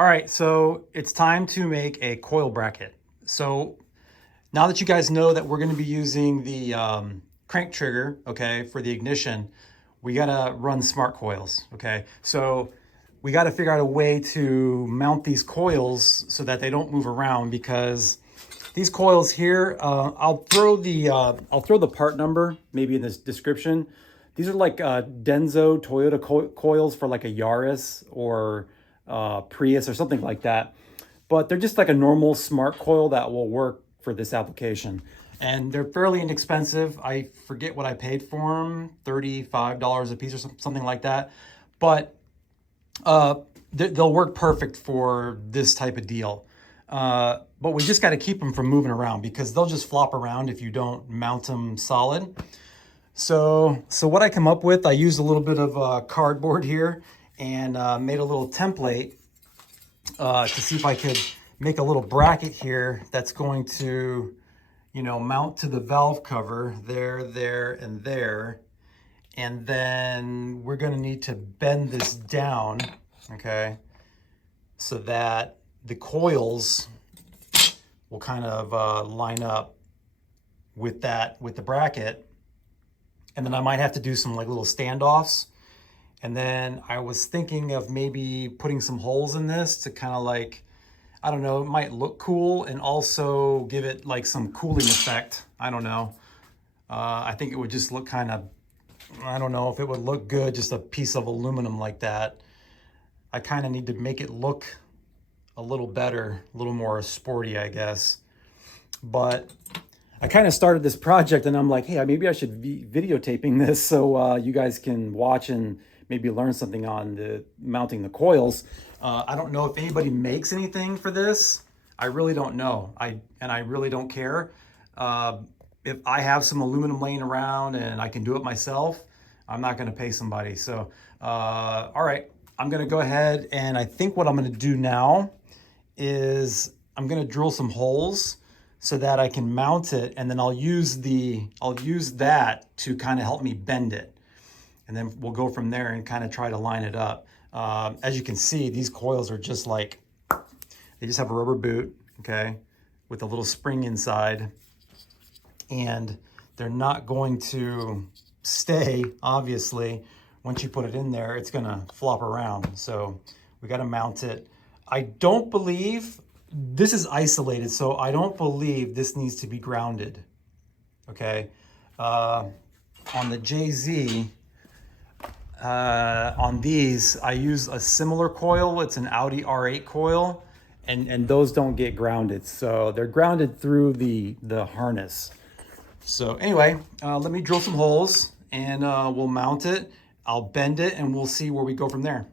All right, so it's time to make a coil bracket. So now that you guys know that we're going to be using the crank trigger, okay, for the ignition, we got to run smart coils, okay? So we got to figure out a way to mount these coils so that they don't move around, because these coils here, I'll throw the part number maybe in this description. These are like Denso Toyota coils for like a Yaris or Prius or something like that. But they're just like a normal smart coil that will work for this application. And they're fairly inexpensive. I forget what I paid for them, $35 a piece or something like that. But they'll work perfect for this type of deal. But we just got to keep them from moving around, because they'll just flop around if you don't mount them solid. So what I come up with, I used a little bit of cardboard here and made a little template to see if I could make a little bracket here that's going to, mount to the valve cover there, there, and there. And then we're going to need to bend this down, okay, so that the coils will kind of line up with the bracket. And then I might have to do some like little standoffs. And then I was thinking of maybe putting some holes in this to kind of like, I don't know, it might look cool and also give it like some cooling effect. I don't know. I think it would just look kind of, I don't know if it would look good, just a piece of aluminum like that. I kind of need to make it look a little better, a little more sporty, I guess. But I kind of started this project and I'm like, hey, maybe I should be videotaping this so you guys can watch and maybe learn something on the mounting the coils. I don't know if anybody makes anything for this. I really don't know. I really don't care. If I have some aluminum laying around and I can do it myself, I'm not going to pay somebody. So, all right, I'm going to go ahead, and I think what I'm going to do now is I'm going to drill some holes so that I can mount it, and then I'll use that to kind of help me bend it. And then we'll go from there and kind of try to line it up. As you can see, these coils are just like, they just have a rubber boot, okay, with a little spring inside. And they're not going to stay, obviously. Once you put it in there, it's gonna flop around. So we gotta mount it. I don't believe, this is isolated, so I don't believe this needs to be grounded, okay? On the JZ, on these, I use a similar coil. It's an Audi R8 coil, and those don't get grounded. So they're grounded through the harness. So anyway, let me drill some holes and we'll mount it. I'll bend it and we'll see where we go from there.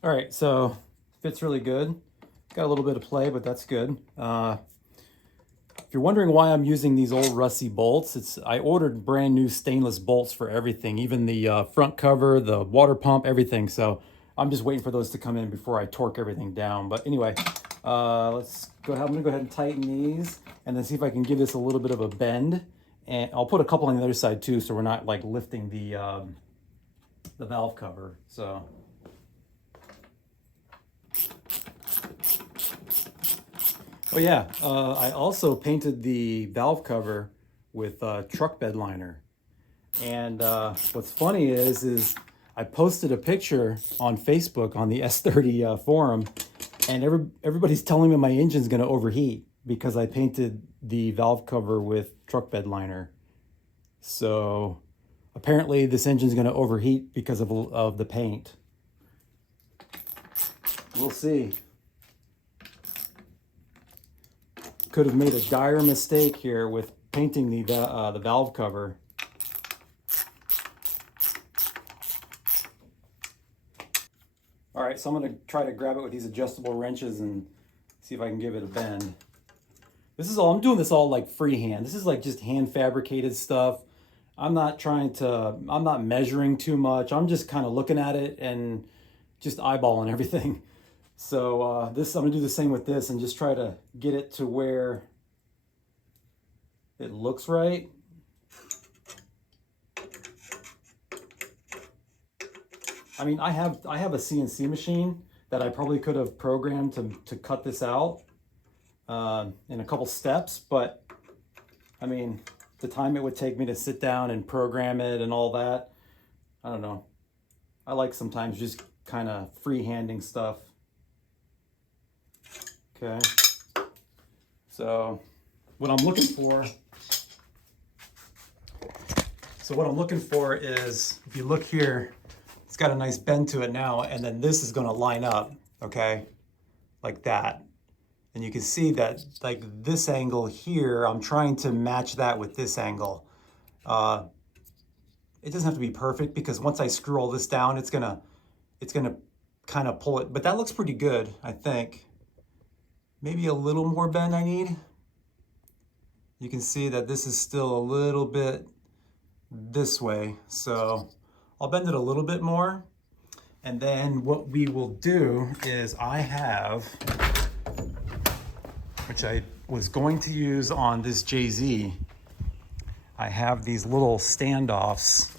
All right, so fits really good. Got a little bit of play, but that's good. If you're wondering why I'm using these old rusty bolts, I ordered brand new stainless bolts for everything, even the front cover, the water pump, everything. So I'm just waiting for those to come in before I torque everything down. But anyway, let's go ahead. I'm gonna go ahead and tighten these and then see if I can give this a little bit of a bend. And I'll put a couple on the other side too, so we're not like lifting the valve cover. So. Oh yeah, I also painted the valve cover with truck bed liner. And what's funny is I posted a picture on Facebook on the S30 forum, and everybody's telling me my engine's going to overheat because I painted the valve cover with truck bed liner. So apparently this engine's going to overheat because of the paint. We'll see. Could have made a dire mistake here with painting the valve cover. All right, so I'm going to try to grab it with these adjustable wrenches and see if I can give it a bend. I'm doing this all like freehand. This is like just hand fabricated stuff. I'm not measuring too much. I'm just kind of looking at it and just eyeballing everything. So I'm gonna do the same with this and just try to get it to where it looks right. I mean, I have a CNC machine that I probably could have programmed to cut this out in a couple steps, but I mean, the time it would take me to sit down and program it and all that, I don't know. I like sometimes just kind of freehanding stuff. Okay, so what I'm looking for is, if you look here, it's got a nice bend to it now, and then this is going to line up, okay, like that. And you can see that, like, this angle here, I'm trying to match that with this angle. It doesn't have to be perfect because once I screw all this down, it's gonna kind of pull it. But that looks pretty good, I think. Maybe a little more bend I need. You can see that this is still a little bit this way, so I'll bend it a little bit more. And then what we will do is I have, which I was going to use on this JZ, I have these little standoffs.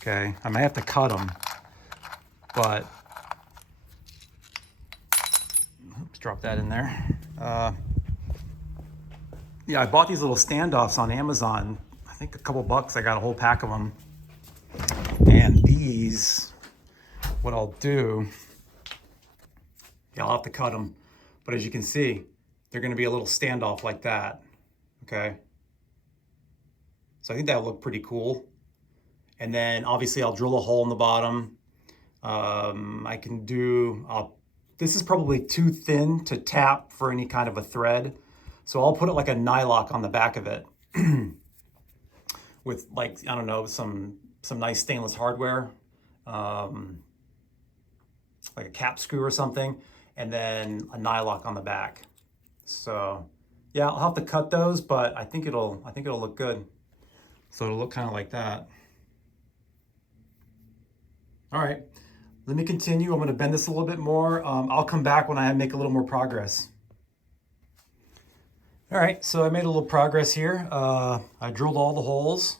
Okay, I might have to cut them, but oops, drop that in there. Yeah, I bought these little standoffs on Amazon. I think a couple bucks. I got a whole pack of them. And these, what I'll do, yeah, I'll have to cut them. But as you can see, they're going to be a little standoff like that. Okay. So I think that'll look pretty cool. And then obviously I'll drill a hole in the bottom. I can do, this is probably too thin to tap for any kind of a thread. So I'll put it like a nylock on the back of it with, like, I don't know, some nice stainless hardware, like a cap screw or something, and then a nylock on the back. So yeah, I'll have to cut those, but I think it'll look good. So it'll look kind of like that. All right, let me continue. I'm going to bend this a little bit more. I'll come back when I make a little more progress. All right, so I made a little progress here. I drilled all the holes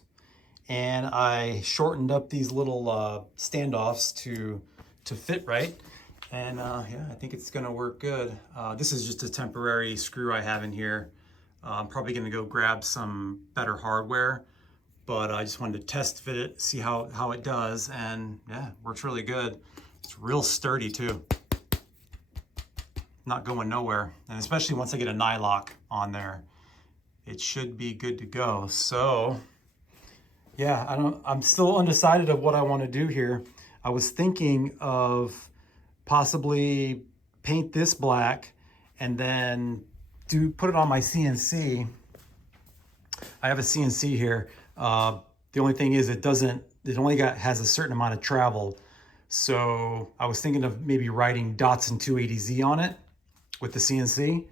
and I shortened up these little standoffs to fit right. And yeah, I think it's gonna work good. This is just a temporary screw I have in here. I'm probably gonna go grab some better hardware, but I just wanted to test fit it, see how it does, and yeah, works really good. It's real sturdy too. Not going nowhere. And especially once I get a nylock on there, it should be good to go. So yeah, I'm still undecided of what I want to do here. I was thinking of possibly paint this black and then put it on my CNC. I have a CNC here. The only thing is it only has a certain amount of travel. So I was thinking of maybe writing Datsun 280Z on it with the CNC,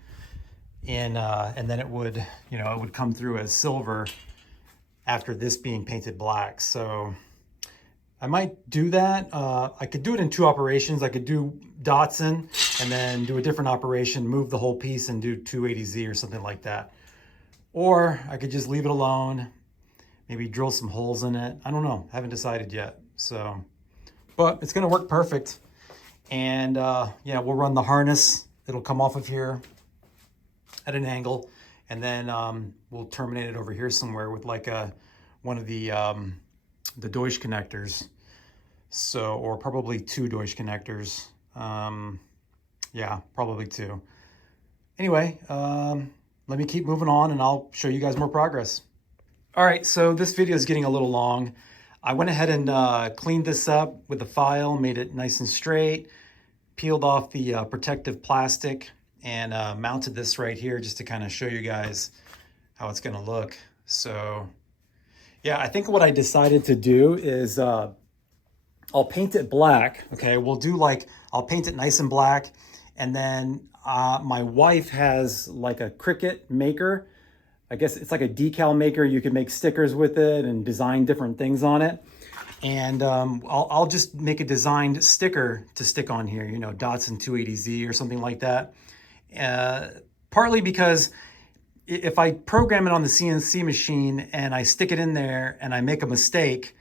and then it would come through as silver after this being painted black. So I might do that. I could do it in two operations. I could do Datsun and then do a different operation, move the whole piece and do 280Z or something like that. Or I could just leave it alone, maybe drill some holes in it. I don't know, haven't decided yet. So, but it's gonna work perfect. And yeah, we'll run the harness. It'll come off of here at an angle, and then we'll terminate it over here somewhere with like one of the Deutsch connectors. So, or probably 2 Deutsch connectors. Yeah, probably 2. Anyway, let me keep moving on and I'll show you guys more progress. All right, so this video is getting a little long. I went ahead and cleaned this up with a file, made it nice and straight, peeled off the protective plastic, and mounted this right here just to kind of show you guys how it's gonna look. So yeah, I think what I decided to do is I'll paint it black, okay? I'll paint it nice and black, and then my wife has like a Cricut maker. I guess it's like a decal maker. You can make stickers with it and design different things on it. And I'll just make a designed sticker to stick on here, you know, Datsun 280Z or something like that. Partly because if I program it on the CNC machine and I stick it in there and I make a mistake,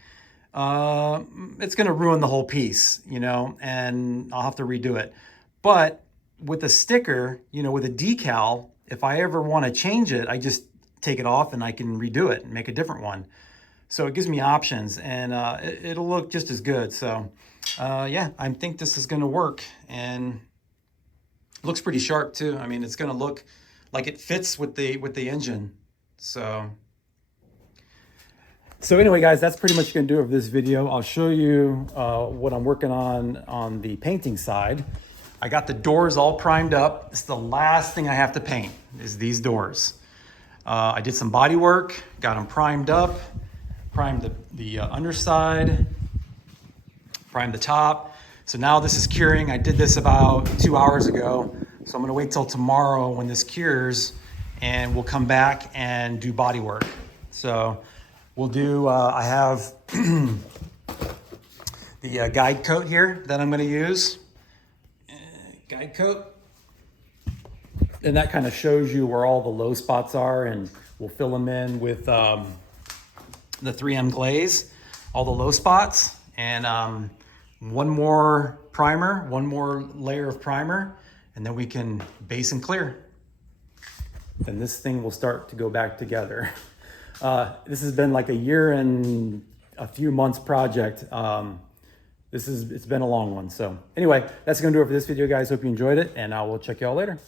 it's gonna ruin the whole piece, you know, and I'll have to redo it. But with a sticker, you know, with a decal, if I ever wanna change it, I just take it off and I can redo it and make a different one. So it gives me options, and it'll look just as good. So yeah, I think this is gonna work, and it looks pretty sharp too. I mean, it's gonna look like it fits with the engine. So anyway, guys, that's pretty much gonna do it for this video. I'll show you what I'm working on the painting side. I got the doors all primed up. It's the last thing I have to paint is these doors. I did some body work, got them primed up, primed the underside, primed the top. So now this is curing. I did this about 2 hours ago. So I'm gonna wait till tomorrow when this cures, and we'll come back and do body work. So we'll do, I have the guide coat here that I'm gonna use. Guide coat. And that kind of shows you where all the low spots are, and we'll fill them in with the 3M glaze, all the low spots, and one more primer, one more layer of primer, and then we can base and clear. Then this thing will start to go back together. This has been like a year and a few months project. It's been a long one. So anyway, that's gonna do it for this video, guys. Hope you enjoyed it, and I will check y'all later.